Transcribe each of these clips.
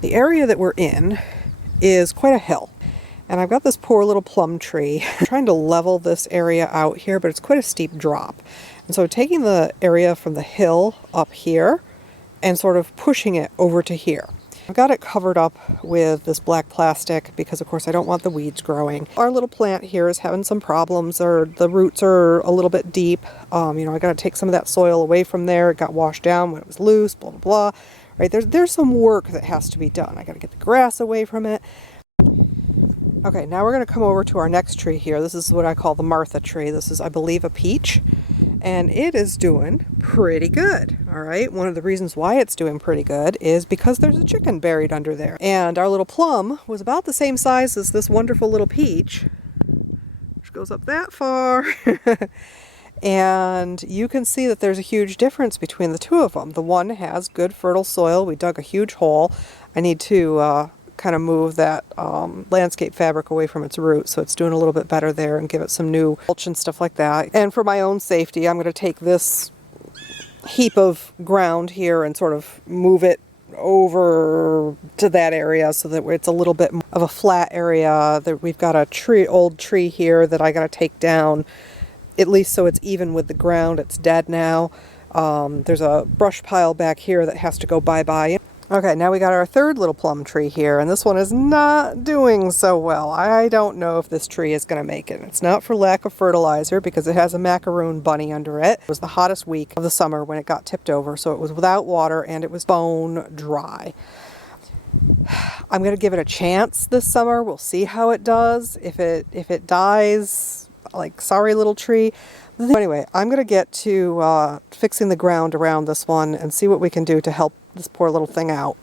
The area that we're in is quite a hill. And I've got this poor little plum tree. I'm trying to level this area out here, but it's quite a steep drop. And so taking the area from the hill up here and sort of pushing it over to here. I've got it covered up with this black plastic because, of course, I don't want the weeds growing. Our little plant here is having some problems, or the roots are a little bit deep. I got to take some of that soil away from there. It got washed down when it was loose, blah, blah, blah. Right, there's some work that has to be done. I got to get the grass away from it. Okay, now we're going to come over to our next tree here. This is what I call the Martha tree. This is, I believe, a peach, and it is doing pretty good. All right, one of the reasons why it's doing pretty good is because there's a chicken buried under there. And our little plum was about the same size as this wonderful little peach, which goes up that far. And you can see that there's a huge difference between the two of them. The one has good fertile soil. We dug a huge hole. I need to kind of move that landscape fabric away from its roots, so it's doing a little bit better there, and give it some new mulch and stuff like that. And for my own safety, I'm going to take this heap of ground here and sort of move it over to that area so that it's a little bit of a flat area. That we've got a old tree here that I got to take down, at least so it's even with the ground. It's dead now. There's a brush pile back here that has to go bye-bye. Okay, now we got our third little plum tree here, and this one is not doing so well. I don't know if this tree is going to make it. It's not for lack of fertilizer, because it has a macaroon bunny under it. It was the hottest week of the summer when it got tipped over, so it was without water and it was bone dry. I'm going to give it a chance this summer. We'll see how it does. If it dies, like, sorry little tree. Anyway, I'm going to get to fixing the ground around this one and see what we can do to help this poor little thing out.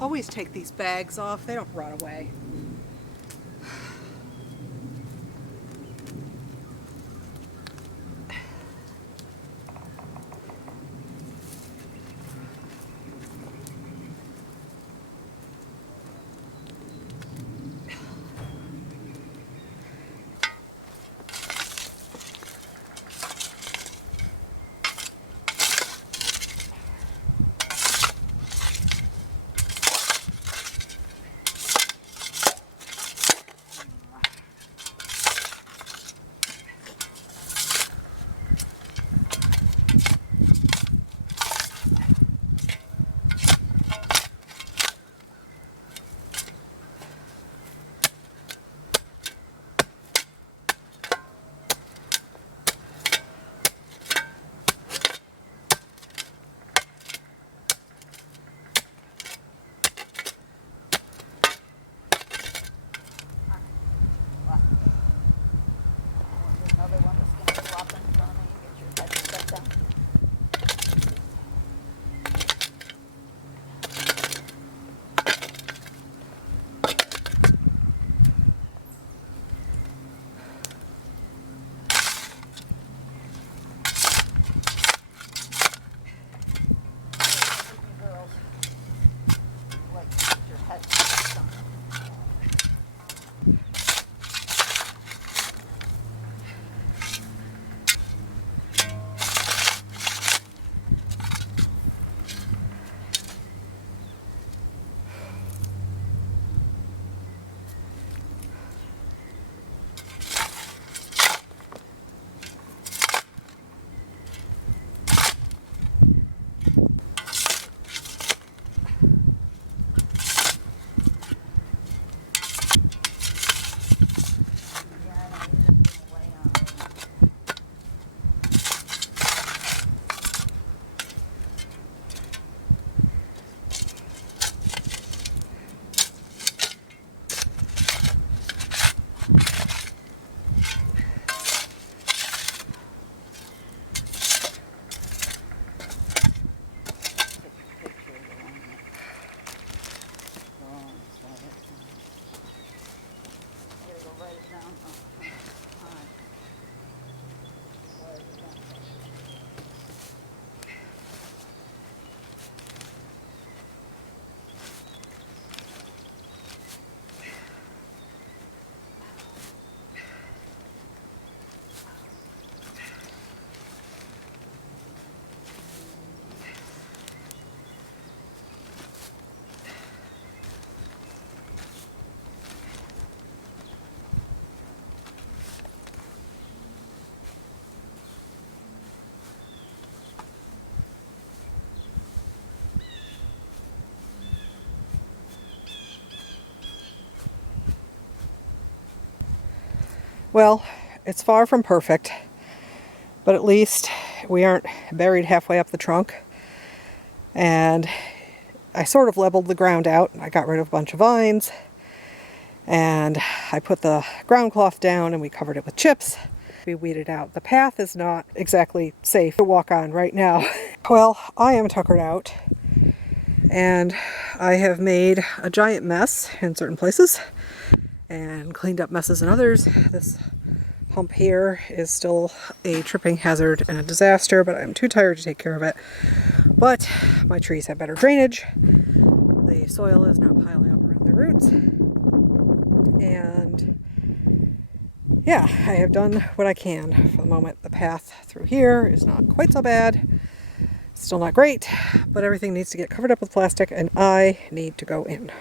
always take these bags off. They don't rot away. Well, it's far from perfect, but at least we aren't buried halfway up the trunk. And I sort of leveled the ground out. I got rid of a bunch of vines, and I put the ground cloth down and we covered it with chips. We weeded out. The path is not exactly safe to walk on right now. Well, I am tuckered out, and I have made a giant mess in certain places and cleaned up messes in others. This hump here is still a tripping hazard and a disaster, but I'm too tired to take care of it. But my trees have better drainage. The soil is now piling up around their roots. And yeah, I have done what I can for the moment. The path through here is not quite so bad. It's still not great, but everything needs to get covered up with plastic, and I need to go in.